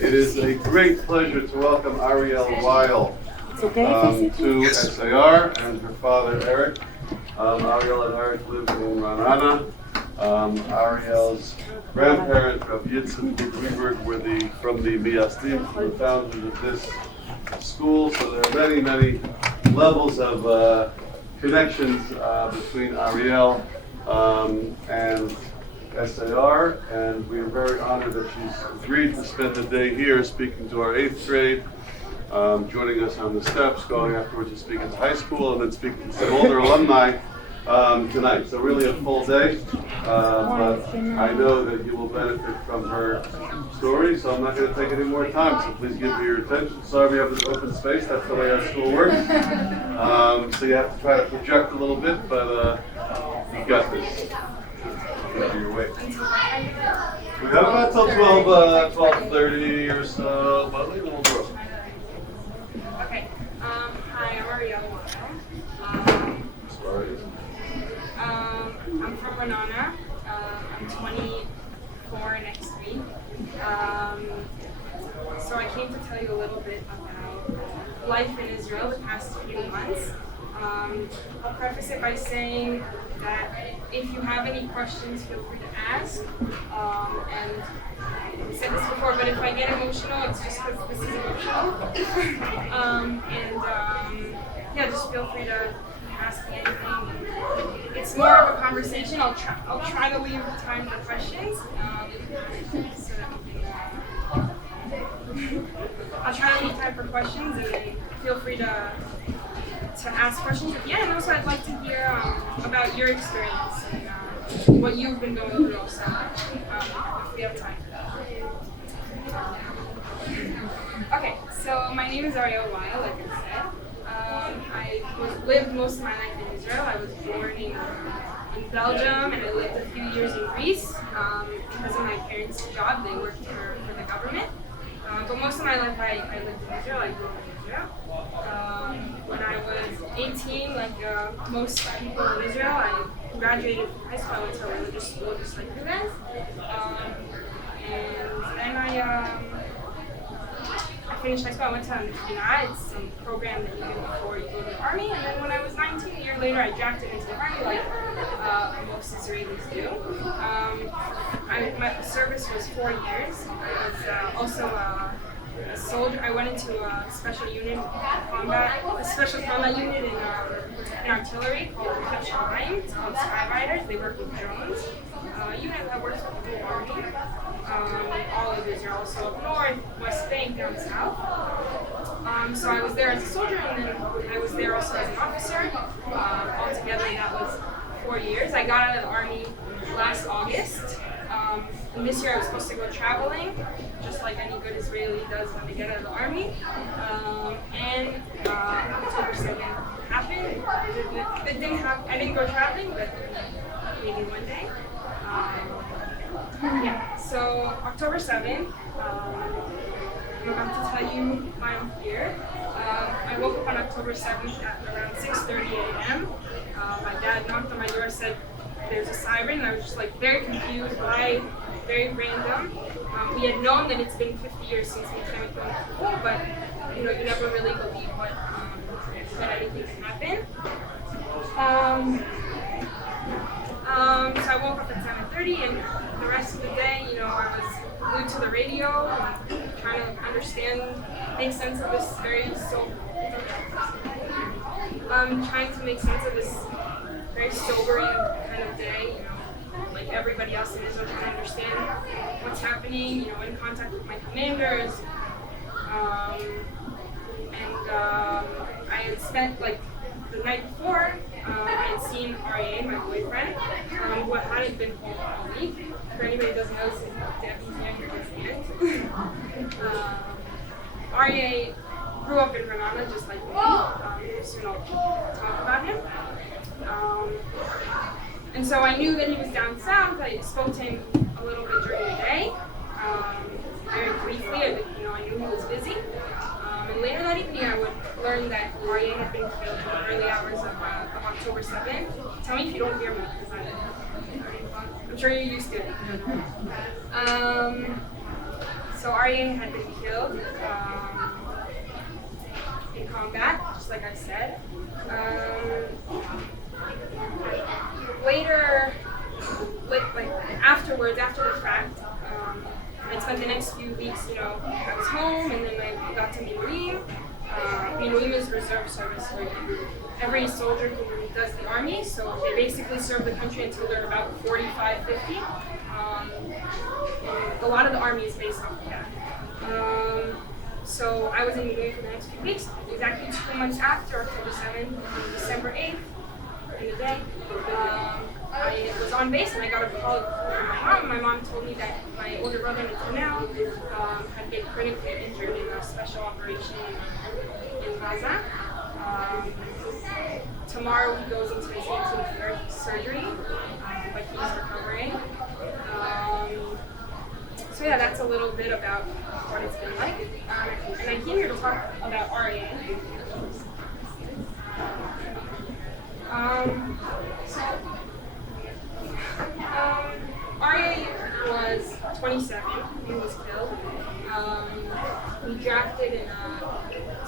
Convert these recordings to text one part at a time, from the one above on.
It is a great pleasure to welcome Ariel Weil to SAR and her father Eric. Ariel and Eric live in Ra'anana. Ariel's grandparents, Rav Yitzchak Greenberg, were from the Miyasdim, from the founders of this school. So there are many, many levels of connections between Ariel and SAR, and we are very honored that she's agreed to spend the day here speaking to our 8th grade, joining us on the steps, going afterwards to speak at the high school, and then speaking to some older alumni tonight. So really a full day, but I know that you will benefit from her story, so I'm not going to take any more time, so please give me your attention. Sorry we have this open space, that's the way our school works. So you have to try to project a little bit, but you got this. Your way. We have about till 12:30 or so, but we will grow. Okay. Hi, I'm Ariel Weil. I'm from Ra'anana. I'm 24 next week. So I came to tell you a little bit about life in Israel the past few months. I'll preface it by saying that if you have any questions, feel free to ask. And I said this before, but if I get emotional, it's just because this is emotional. Yeah, just feel free to ask me anything. It's more of a conversation. I'll try to leave time for questions. So that we can, I'll try to leave time for questions, and then feel free to ask questions at the end. And also, I'd like to hear about your experience and what you've been going through also, if we have time. Okay, so my name is Ariel Weil, like I said. I lived most of my life in Israel. I was born in Belgium, and I lived a few years in Greece. Because of my parents' job, they worked for the government. But most of my life I lived in Israel. I grew up in Israel. When I was 18, like most people in Israel, I graduated from high school. I went to a religious school just like you guys. And then I finished high school. I went to Mikina. It's some program that you do before you go to the army. And then when I was 19, a year later, I drafted into the army like most Israelis do. My service was 4 years. I was also a soldier. I went into a special combat unit in artillery called Shamayim. It's called Skyriders. They work with drones. A unit that works with the whole army, all of Israel, so up north, West Bank, down south. So I was there as a soldier, and then I was there also as an officer. Altogether, that was 4 years. I got out of the army last August. And this year I was supposed to go traveling, just like any good Israeli does when they get out of the army. And October 2nd happened. It didn't happen. I didn't go traveling, but maybe one day. Yeah, so October 7th, I'm about to tell you why I'm here. I woke up on October 7th at around 6:30 a.m. My dad knocked on my door, said there's a siren, and I was just like very confused, why, very random. We had known that it's been 50 years since we came to school, but you never really believe that anything can happen. So I woke up at 7:30, and the rest of the day, I was glued to the radio, trying to understand, make sense of this trying to make sense of this very sobering kind of day, like everybody else in Israel, trying to understand what's happening, in contact with my commanders. I had spent, like, the night before, I had seen Ariel, my boyfriend, who hadn't been home all week. For anybody who doesn't know, this is Debbie's his aunt. Ariel grew up in Ra'anana just like me. Soon I'll talk about him. And so I knew that he was down south. I spoke to him a little bit during the day, very briefly. I knew he was busy. And later that evening, I would learn that Ariel had been killed in the early hours of October 7th. Tell me if you don't hear me, because I'm sure you're used to it. So Arya had been killed in combat, just like I said. Later, like afterwards, after the fact, I spent the next few weeks, I was home, and then I got to Miluim. Miluim is reserve service for every soldier who does the army, so they basically serve the country until they're about 45, 50. And a lot of the army is based off of that. So I was in Miluim for the next few weeks, exactly 2 months after October 7th, December 8th, in the day. I was on base and I got a call from my mom. My mom told me that my older brother Nathaniel had been critically injured in a special operation in Gaza. Tomorrow he goes into his 18th surgery, but he's recovering. So yeah, that's a little bit about what it's been like. And I came here to talk about Ariel. Ariel was 27 when he was killed. He drafted in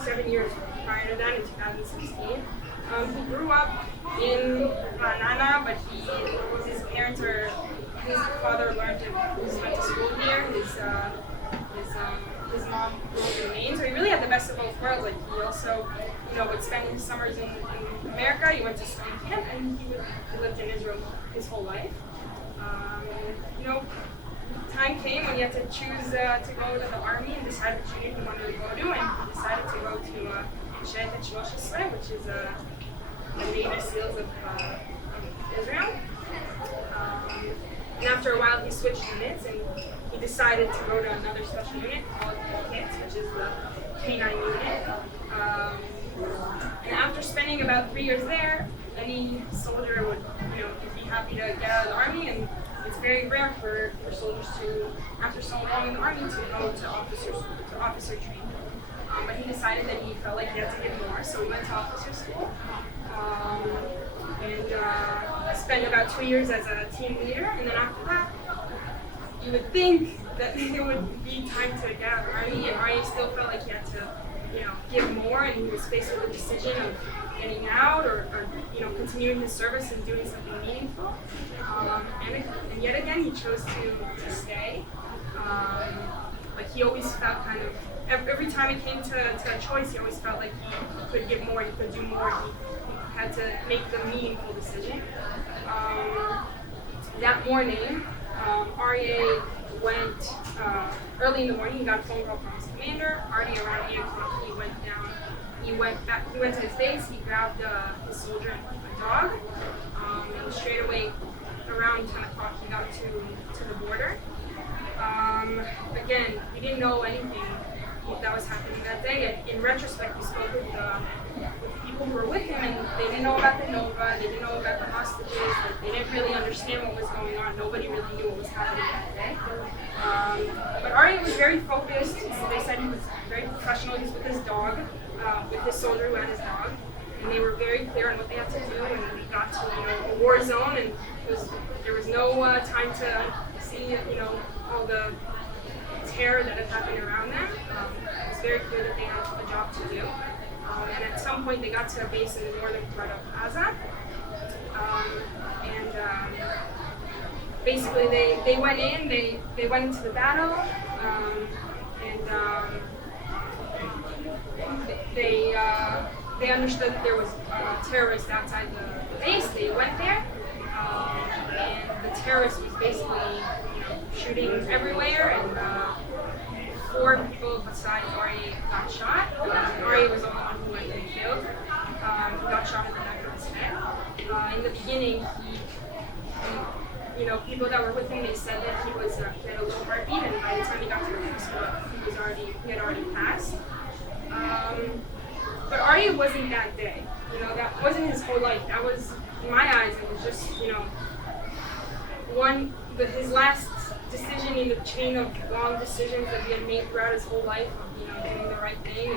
7 years prior to that in 2016. He grew up in Nana, but his father went to school here. His mom lived in Maine, so he really had the best of both worlds. Like he also, would spend his summers in America. He went to summer camp, and he lived in Israel his whole life. Time came when he had to choose to go to the army and decide which unit he wanted to go to, and he decided to go to Shehet 13, which is the Navy SEALs of Israel. And after a while, he switched units, and he decided to go to another special unit called KITS, which is the K9 unit. And after spending about 3 years there, any soldier would, be happy to get out of the army, and it's very rare for soldiers to, after so long in the army, to go to officer training. But he decided that he felt like he had to give more, so he went to officer school. And spent about 2 years as a team leader, and then after that, you would think that it would be time to get out of the army, and Arya still felt like he had to, give more, and he was faced with the decision of getting out or continuing his service and doing something meaningful. And yet again, he chose to stay. But he always felt kind of, every time it came to a choice, he always felt like he could give more, he could do more, he had to make the meaningful decision. That morning, Ariel went, early in the morning, he got a phone call from his commander. Already around 8 o'clock, he went down. He went to his base, he grabbed his soldier and a dog, and straight away, around 10 o'clock, he got to the border. Again, we didn't know anything that was happening that day. And in retrospect, we spoke with people who were with him, and they didn't know about the Nova, they didn't know about the hostages, they didn't really understand what was going on. Nobody really knew what was happening that day. But Ariel was very focused. They said he was very professional. He was with his dog, with his soldier who had his dog, and they were very clear on what they had to do. And we got to a war zone, and there was no time to see all the terror that had happened around them. It was very clear that they had a job to do. And at some point, they got to a base in the northern part of Gaza. Basically, they went in, they went into the battle, they understood that there was terrorists outside the base. They went there, and the terrorist was basically shooting everywhere, and 4 people besides Ariel got shot. Ariel was the only one who had been killed. He got shot in the neck of his head. In the beginning, people that were with him, they said that he had a low heartbeat, and by the time he got to the hospital, he had already passed. But Ariel wasn't that day. That wasn't his whole life. That was, in my eyes, it was just, his last decision in the chain of long decisions that he had made throughout his whole life of, doing the right thing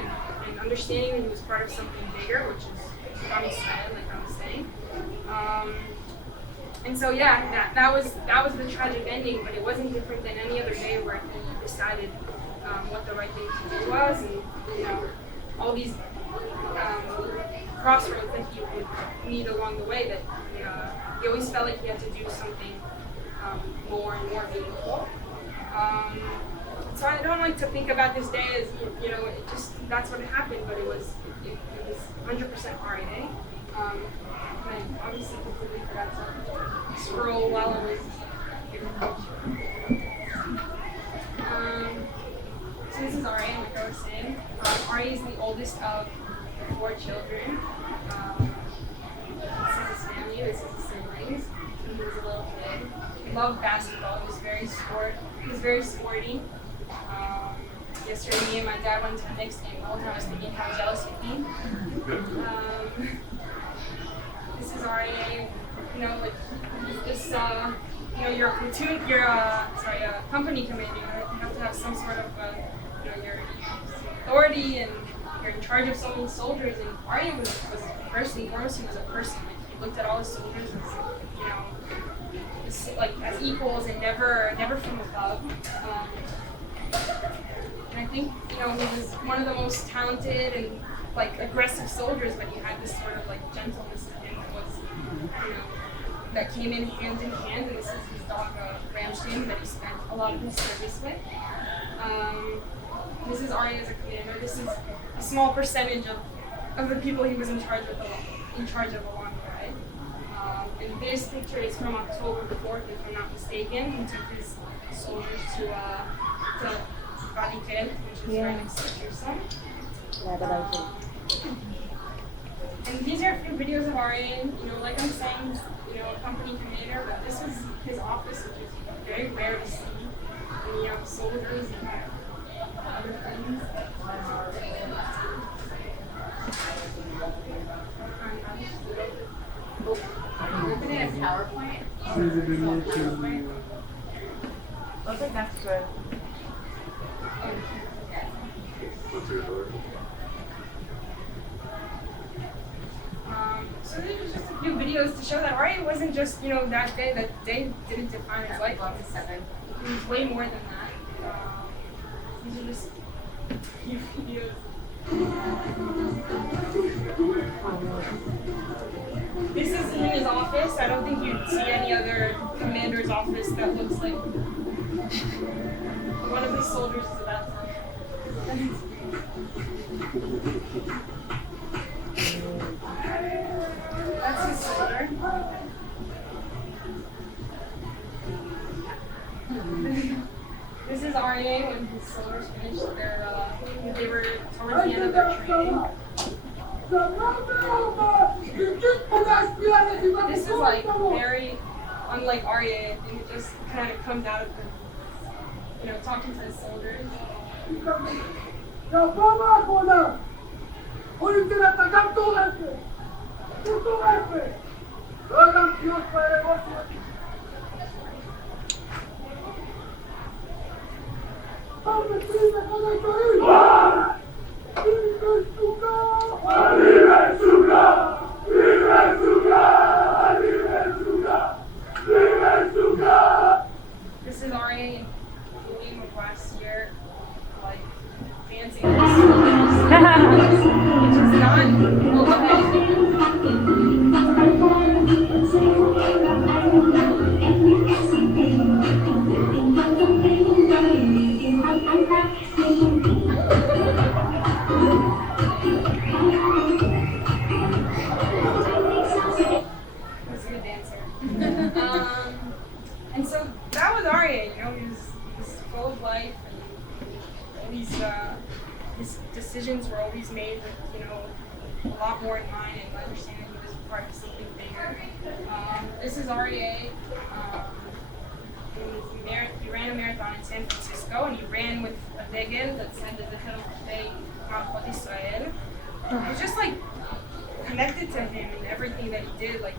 and understanding that he was part of something bigger, which is Tommy said, like I was saying. And so that was the tragic ending, but it wasn't different than any other day where he decided what the right thing to do was, and all these crossroads that he would meet along the way. That he always felt like he had to do something more and more meaningful. So I don't like to think about this day as it just that's what happened, but it was 100% RNA. And I obviously completely forgot to scroll while I was so this is Ari, like I was saying. Ari is the oldest of 4 children. This is his family, this is his siblings. He was a little kid. He loved basketball. He was very sporty. Yesterday, me and my dad went to the Knicks game. The whole time I was thinking how jealous he'd be. This is RA. You're a platoon. You're a company commander. You have to have some sort of your authority, and you're in charge of so many soldiers. And RA was first and foremost, he was a person. Like, he looked at all the soldiers as equals and never from above. And I think he was one of the most talented and aggressive soldiers, but he had this sort of gentleness to him that was that came in hand. And this is his dog Ramstein that he spent a lot of his service with. This is Ari as a commander. This is a small percentage of the people he was in charge of along the way. And this picture is from October 4th, if I'm not mistaken. He took his soldiers to Balikel, which is right next to Jerusalem. And these are a few videos of Ariel. Like I'm saying, a company commander, but this was his office, which is very rare to see. And you have soldiers and other things. Open it as PowerPoint. Looks like that's good. So these are just a few videos to show that Ari wasn't just, that day. That day didn't define his life. It was way more than that. These are just a few videos. This is in his office. I don't think you'd see any other commander's office that looks like one of his soldiers is about to. That's his soldier. This is RA when his soldiers finished they were towards the end of their training. This is very unlike RA. I think it just kind of comes out of him, talking to his soldiers. This is RA in William of last year, dancing with his soldiers. Which is and so that was Arya, he was full of life, and all these his decisions were always made with a lot more in mind, and understanding he was part of something bigger. This is Arya. He ran a marathon in San Francisco, and he ran with a degel that said that the Hel Malchut Israel. It was just connected to him and everything that he did. It was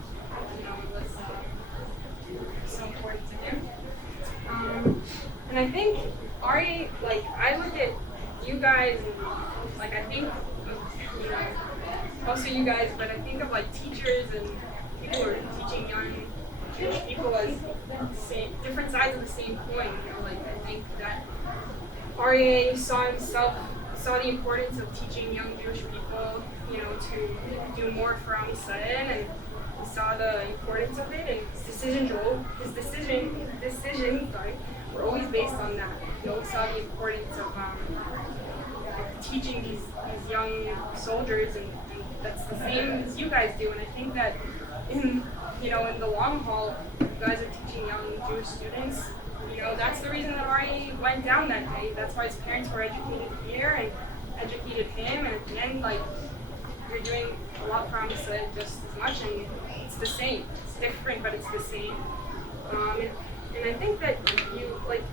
so important to him. And I think Ari, I look at you guys, and I think also you guys, but I think of teachers and people who are teaching young Jewish people as different sides of the same coin. I think that RA saw the importance of teaching young Jewish people, to do more for Am Yisrael, and he saw the importance of it, and his decisions, were always based on that. He always saw the importance of teaching these young soldiers, and that's the same as you guys do. And I think that in the long haul, you guys are teaching young Jewish students. That's the reason that Ari went down that day. That's why his parents were educated here and educated him. And at the end, you're doing a lot for Am Yisrael just as much, and it's the same. It's different, but it's the same. And I think that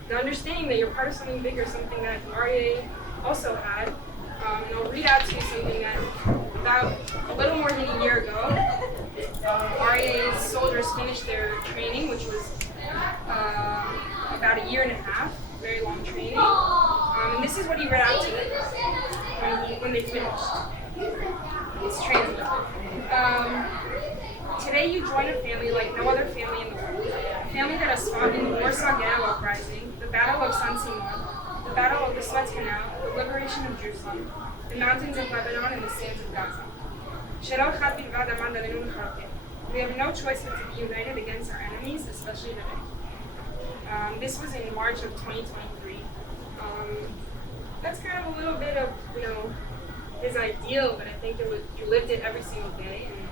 the understanding that you're part of something bigger, something that Ari also had. And I'll read out to you something that about a little more than a year ago, RA's soldiers finished their training, which was about a year and a half, very long training. And this is what he read out to them when they finished. It's translated. Today you join a family like no other family in the world. A family that has fought in the Warsaw Ghetto Uprising, the Battle of San Simon, the Battle of the Suez Canal, the liberation of Jerusalem, the mountains of Lebanon, and the sands of Gaza. We have no choice but to be united against our enemies, especially today. This was in March of 2023. That's kind of a little bit of, his ideal, but I think you lived it every single day, and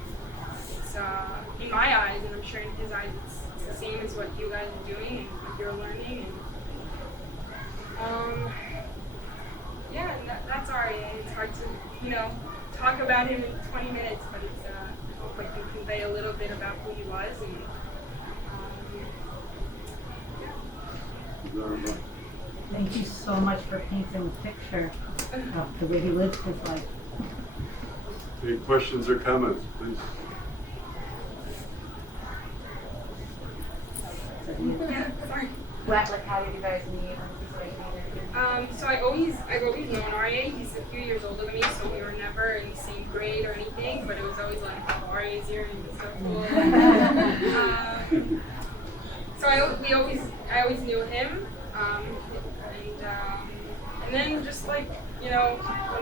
it's, in my eyes, and I'm sure in his eyes, it's the same as what you guys are doing and what you're learning. And, and that's RA. It's hard to, talk about him in 20 minutes, but it's, I hope I can convey a little bit about who he was. And, Thank you so much for painting the picture of the way he lived his life. Any questions or comments, please? sorry. How did you guys meet? So I've always known RA. He's a few years older than me, so we were never in the same grade or anything. But it was always like, oh, RA's here, and he's so cool. So I always knew him, and then just when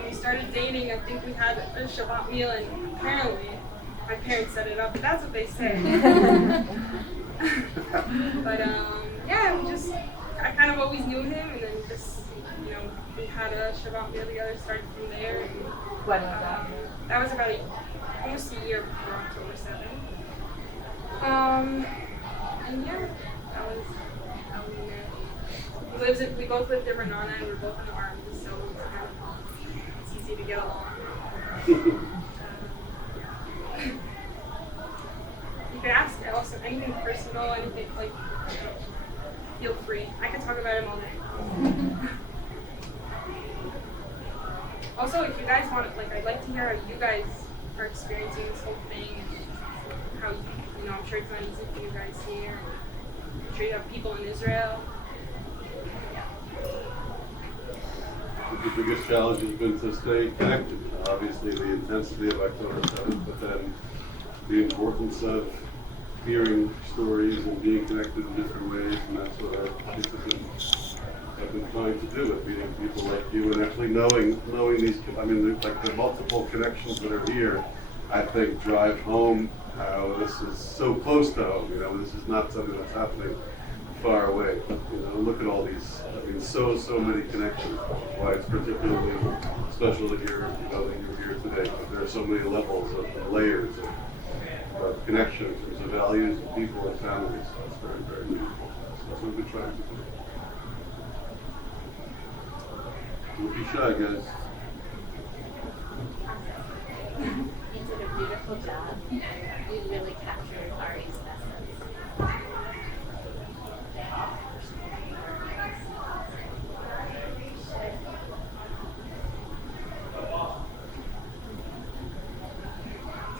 we started dating, I think we had a Shabbat meal, and apparently my parents set it up. But that's what they say. But I kind of always knew him, and then just, we had a Shabbat meal together, started from there. And, when was that? That was about almost a year before October 7th. And that was how we met. We both lived in Renana, and we were both in the army, so it's easy to get along. You can ask also anything personal, anything feel free. I can talk about him all day. Also, if you guys want to, I'd like to hear how you guys are experiencing this whole thing, and how, I'm sure it's not easy for you guys here. I'm sure you have people in Israel. The biggest challenge has been to stay connected. Obviously, the intensity of October 7th, but then the importance of hearing stories and being connected in different ways, and that's what our kids have been trying to do, with meeting people like you and actually knowing these. The multiple connections that are here, I think, drive home how this is so close to home. This is not something that's happening far away. Look at all these. So many connections. Why it's particularly special that you're here today. There are so many levels of layers of connections, of values, of people and families. It's very, very beautiful. That's what we're trying to do. Don't be shy, guys. You did a beautiful job. You really captured Ari's essence.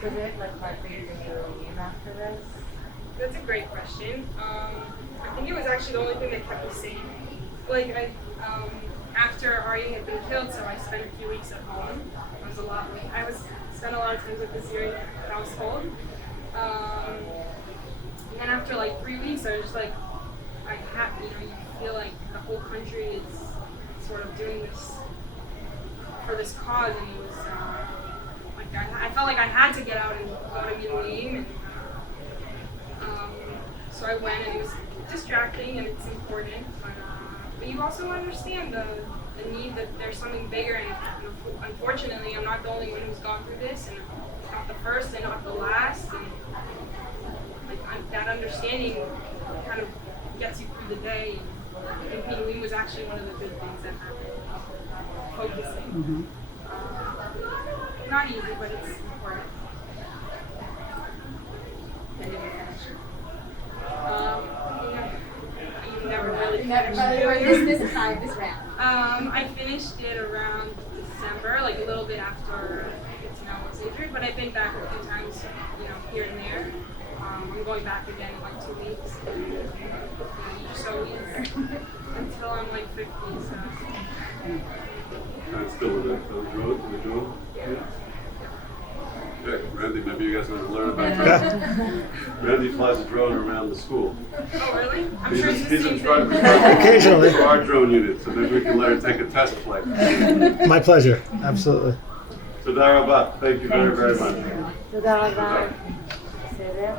Was it hard for you to leave after this? That's a great question. I think it was actually the only thing that kept me sane. After Ari had been killed, so I spent a few weeks at home. It was a lot. Spent a lot of times with the Syrian household. And then after 3 weeks, I was just you feel like the whole country is sort of doing this for this cause, and it was like I felt like I had to get out and go to Miluim, and so I went, and it was distracting and it's important, but you also understand the need that there's something bigger, and unfortunately I'm not the only one who's gone through this, and not the first and not the last, and like that understanding kind of gets you through the day. I think Miluim was actually one of the good things that happened. Focusing. Not easy, but it's important. You never really finished This time, this round. I finished it around December, like a little bit after I was injured, but I've been back a few times, here and there. I'm going back again in like 2 weeks. So until I'm like 50, so. And still with the drone? Yeah. Okay, Randy, maybe you guys want to learn about drones. Randy flies a drone around the school. Oh, really? I'm sure it's the He's same in thing. charge Occasionally. for our drone unit, so maybe we can let her take a test flight. My pleasure. Absolutely. So Darabah, thank you very, very much. תודה רבה. בסדר?